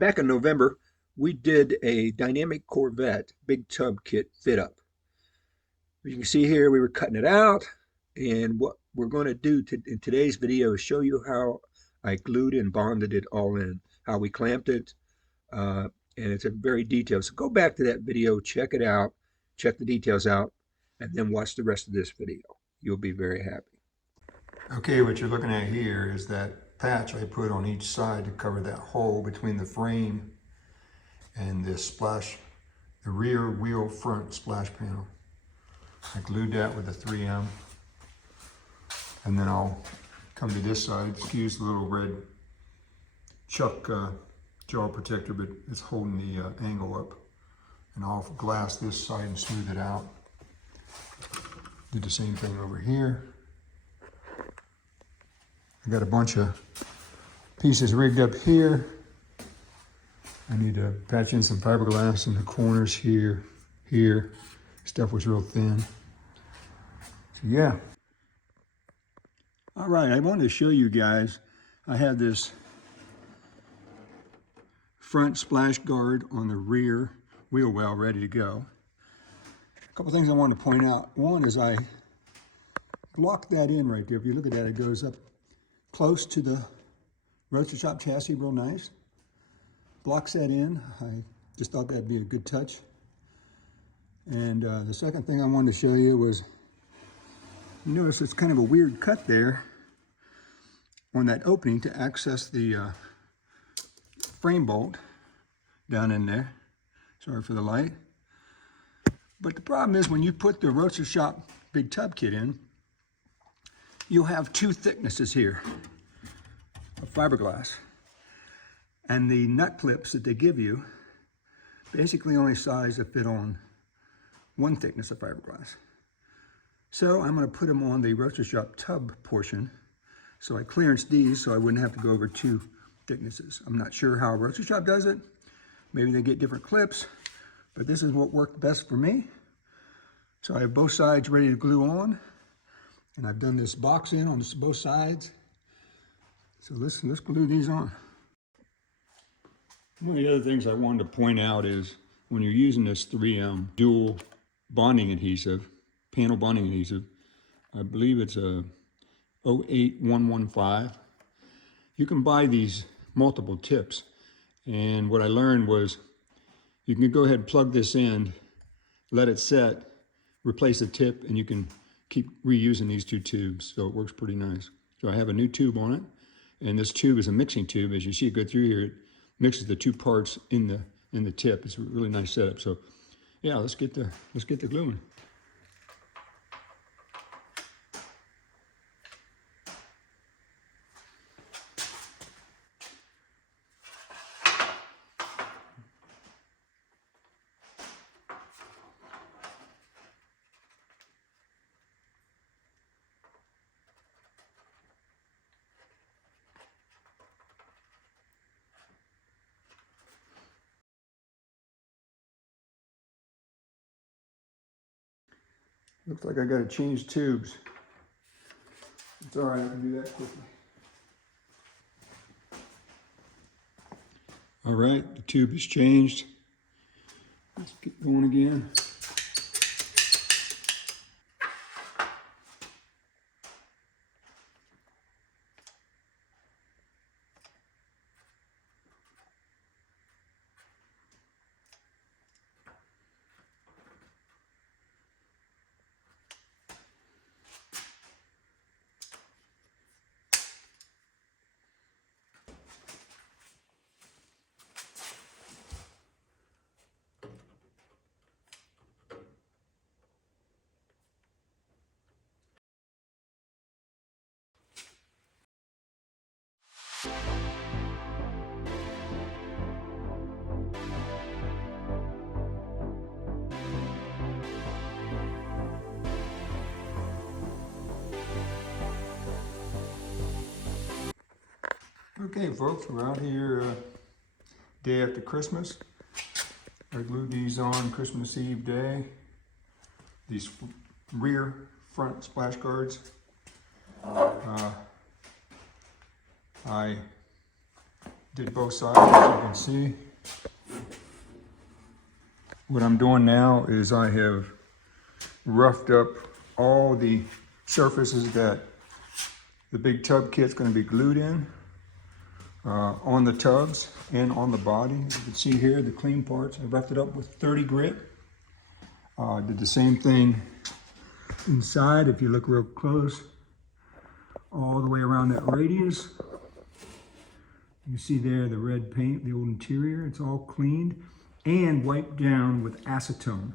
Back in November, we did a dynamic Corvette Big Tub Kit fit up. As you can see here, we were cutting it out, and what we're going to do in today's video is show you how I glued and bonded it all in, how we clamped it, and it's a very detailed. So go back to that video, check it out, check the details out, and then watch the rest of this video. You'll be very happy. Okay, what you're looking at here is that patch I put on each side to cover that hole between the frame and this splash, the rear wheel front splash panel. I glued that with a 3M. And then I'll come to this side. Excuse the little red chuck jaw protector, but it's holding the angle up. And I'll glass this side and smooth it out. Do the same thing over here. I got a bunch of pieces rigged up here. I need to patch in some fiberglass in the corners here. Stuff was real thin. So yeah. All right, I wanted to show you guys, I have this front splash guard on the rear wheel well ready to go. A couple things I wanted to point out. One is I locked that in right there. If you look at that, it goes up close to the Roadstershop chassis, real nice. Blocks that in. I just thought that'd be a good touch. And the second thing I wanted to show you was, you notice it's kind of a weird cut there on that opening to access the frame bolt down in there. Sorry for the light. But the problem is when you put the Roadstershop Big Tub Kit in, you'll have two thicknesses here of fiberglass. And the nut clips that they give you basically only size to fit on one thickness of fiberglass. So I'm going to put them on the Roadstershop tub portion. So I clearanced these so I wouldn't have to go over two thicknesses. I'm not sure how Roadstershop does it. Maybe they get different clips, but this is what worked best for me. So I have both sides ready to glue on, and I've done this box in on both sides. So let's glue these on. One of the other things I wanted to point out is when you're using this 3M dual bonding adhesive, panel bonding adhesive, I believe it's a 08115. You can buy these multiple tips. And what I learned was you can go ahead and plug this in, let it set, replace the tip, and you can keep reusing these two tubes. So it works pretty nice. So I have a new tube on it, and this tube is a mixing tube. As you see it go through here, it mixes the two parts in the tip. It's a really nice setup. So yeah, let's get the gluing. Looks like I got to change tubes. It's all right, I can do that quickly. All right, the tube is changed. Let's get going again. Okay, folks, we're out here day after Christmas. I glued these on Christmas Eve day. These rear front splash guards. I Did both sides, as you can see. What I'm doing now is I have roughed up all the surfaces that the big tub kit's going to be glued in, on the tubs and on the body. As you can see here, the clean parts, I roughed it up with 30 grit. Did the same thing inside, if you look real close, all the way around that radius. You see there the red paint, the old interior, it's all cleaned and wiped down with acetone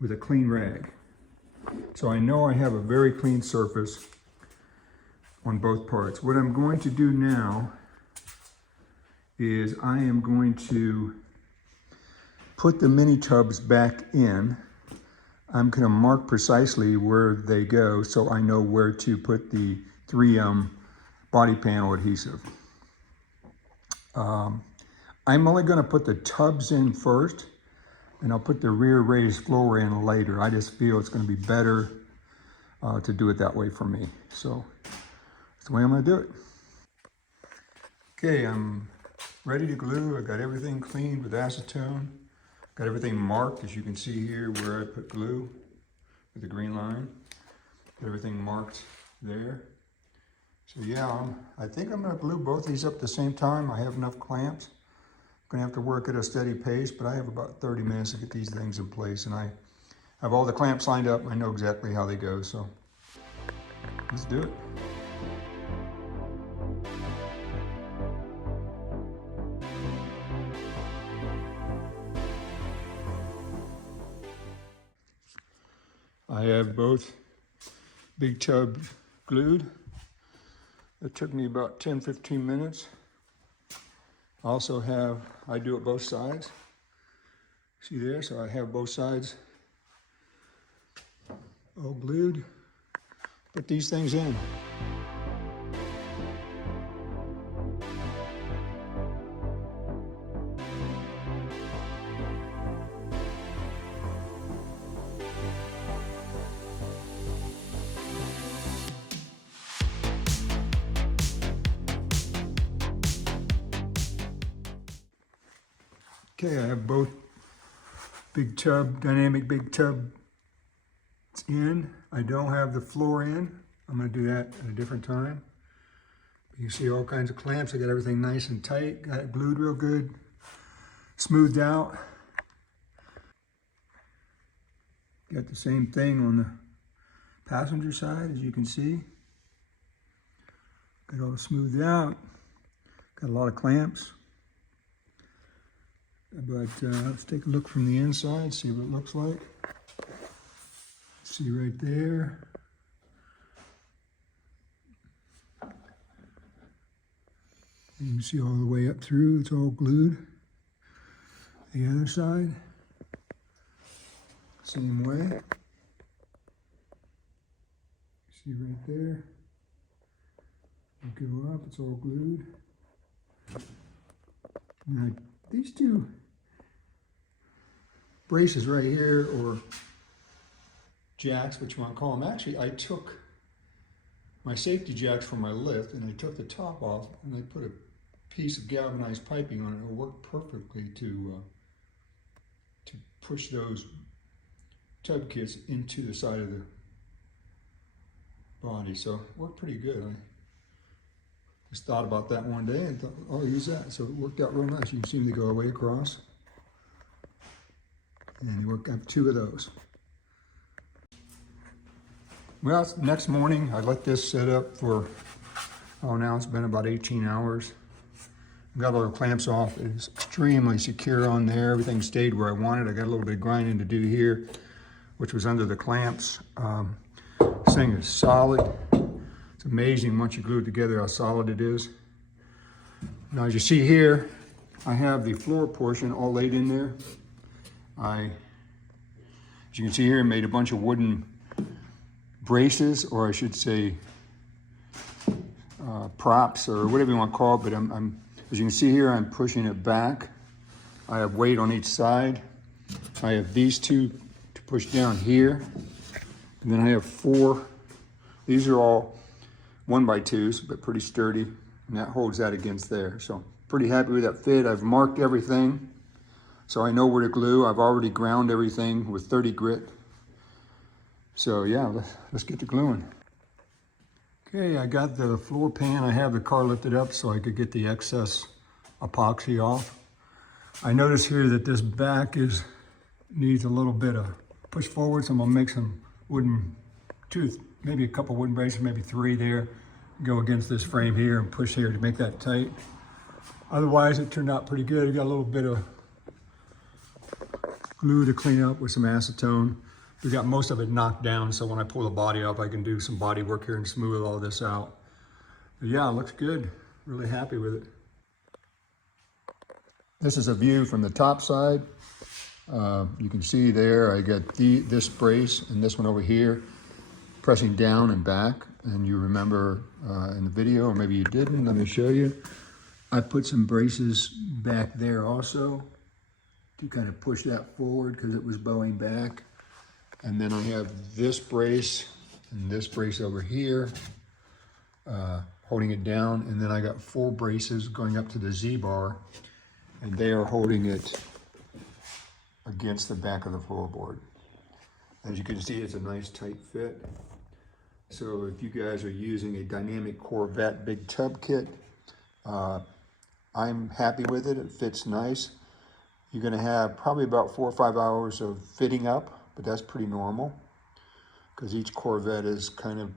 with a clean rag. So I know I have a very clean surface on both parts. What I'm going to do now is I am going to put the mini tubs back in. I'm going to mark precisely where they go so I know where to put the 3M body panel adhesive. I'm only going to put the tubs in first, and I'll put the rear raised floor in later. I just feel it's going to be better to do it that way for me. So that's the way I'm going to do it. Okay, I'm ready to glue. I got everything cleaned with acetone. Got everything marked, as you can see here, where I put glue with the green line. Got everything marked there. So yeah, I think I'm going to glue both these up at the same time. I have enough clamps. I'm going to have to work at a steady pace, but I have about 30 minutes to get these things in place, and I have all the clamps lined up. I know exactly how they go, so let's do it. I have both big tub glued. It took me about 10-15 minutes. I also have, I do it both sides. See there, so I have both sides all glued. Put these things in. Okay, I have both big tub, dynamic big tub in. I don't have the floor in. I'm going to do that at a different time. You see all kinds of clamps. I got everything nice and tight. Got it glued real good, smoothed out. Got the same thing on the passenger side, as you can see. Got it all smoothed out. Got a lot of clamps. But let's take a look from the inside, see what it looks like. See right there. You can see all the way up through, it's all glued. The other side, same way. See right there. You go up, it's all glued. Now, these two braces right here, or jacks, which you want to call them. Actually, I took my safety jacks from my lift and I took the top off and I put a piece of galvanized piping on it. It worked perfectly to push those tub kits into the side of the body. So it worked pretty good. I just thought about that one day and thought, oh, I'll use that. So it worked out real nice. You can see them, they go all the way across. And you work up 2 of those. Well, next morning, I let this set up for, oh, now it's been about 18 hours. Got all the clamps off. It's extremely secure on there. Everything stayed where I wanted. I got a little bit of grinding to do here, which was under the clamps. This thing is solid. It's amazing once you glue it together how solid it is. Now, as you see here, I have the floor portion all laid in there. As you can see here, I made a bunch of wooden braces, or I should say props, or whatever you want to call it, but as you can see here, I'm pushing it back. I have weight on each side. I have these 2 to push down here, and then I have 4. These are all 1x2s, but pretty sturdy, and that holds that against there. So Pretty happy with that fit. I've marked everything, so I know where to glue. I've already ground everything with 30 grit. So yeah, let's get to gluing. Okay, I got the floor pan. I have the car lifted up so I could get the excess epoxy off. I notice here that this back needs a little bit of push forward, so I'm gonna make some wooden maybe a couple wooden braces, maybe 3 there, go against this frame here and push here to make that tight. Otherwise, it turned out pretty good. I got a little bit of glue to clean up with some acetone. We got most of it knocked down, so when I pull the body up, I can do some body work here and smooth all this out. But yeah, it looks good. Really happy with it. This is a view from the top side. You can see there, I got this brace and this one over here, pressing down and back. And you remember in the video, or maybe you didn't, let me show you. I put some braces back there also to kind of push that forward because it was bowing back. And then I have this brace and this brace over here, holding it down. And then I got 4 braces going up to the Z-bar, and they are holding it against the back of the floorboard. As you can see, it's a nice tight fit. So if you guys are using a Dynamic Corvette Big Tub Kit, I'm happy with it. It fits nice. You're gonna have probably about 4 or 5 hours of fitting up, but that's pretty normal because each Corvette is kind of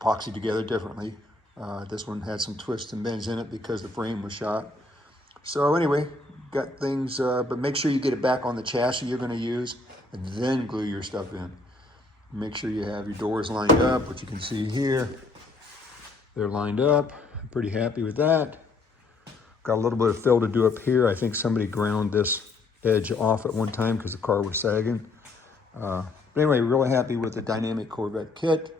epoxied together differently. This one had some twists and bends in it because the frame was shot. So anyway, got things, but make sure you get it back on the chassis you're gonna use and then glue your stuff in. Make sure you have your doors lined up, which you can see here. They're lined up. I'm pretty happy with that. Got a little bit of fill to do up here. I think somebody ground this edge off at one time because the car was sagging. But anyway, really happy with the Dynamic Corvette kit.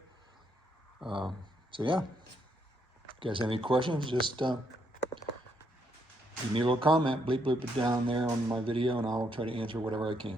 So yeah, if you guys have any questions, just give me a little comment, bleep it down there on my video, and I'll try to answer whatever I can.